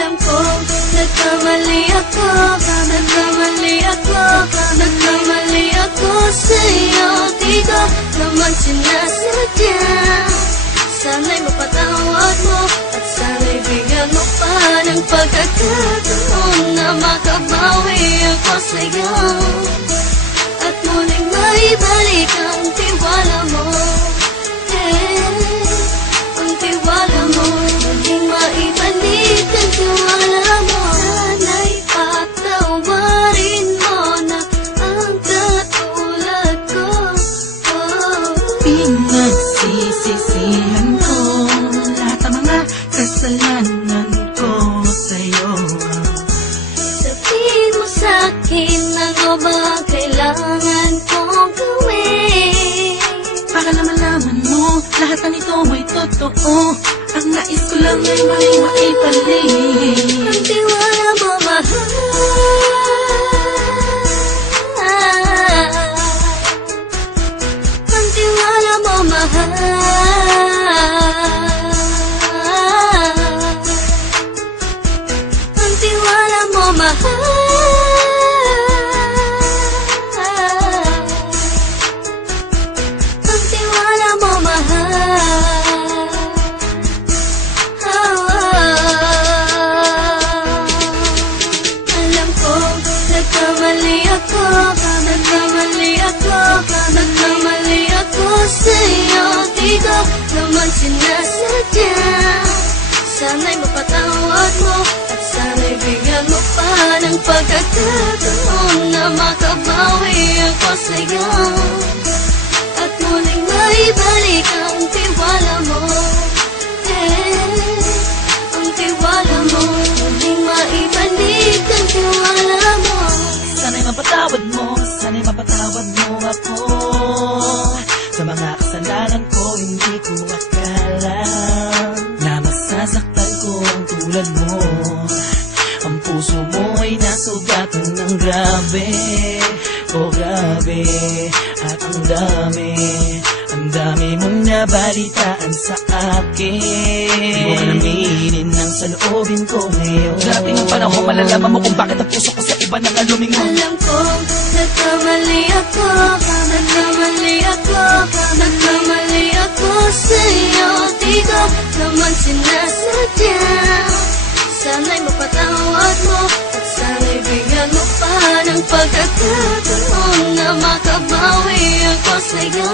Alam ko, nagkamali ako, nagkamali ako sa'yo. Di ko naman sinasadya. Sana'y mapatawad mo at sana'y bigyan mo pa ng pagkakataon na makabawi ako sa'yo at muling maibalik ang tiwala mo. Ang tiwala mo, muling maibalik ang tiwala mo. Sana'y patawarin mo na ang katulad ko. Pinagsisisihan ko lahat ng mga kasalanan ko sa'yo. Sabihin mo sa'kin ano ba kailangan kong gawin Para na malaman mo lahat na nito ay totoo. Ang nais ko lang ay maibalik ang tiwala mo, mahal. Ang tiwala mo, mahal. Ang tiwala mo, mahal. Ang tiwala mo, mahal. Alam ko, nagkamali ako sa'yo. Di ko naman sinasadya. Sana'y mapatawad mo at sana'y bigyan mo pa ng pagkakataon na makabawi ako sa'yo at muling maibalik ang tiwala mo. Ang tiwala mo, muling maibalik ang tiwala mo. Sana'y mapatawad mo ako sa mga kasalanan ko. Hindi ko akala na masasaktan ko ang tulad mo. Ang puso mo ay nasugatan ng grabe, oh grabe. At ang dami mong nabalitaan sa akin. Di mo alaminin ang saloobin ko ngayon. Darating ang panahon, malalaman mo kung bakit ang puso ko sa iba nang aluming mo. Alam ko, nagkamali ako sa'yo. Di ko naman sinasadya. Sana'y mapatawad mo at sana'y bigyan mo pa ng pagkakataon na makabawi ako sa'yo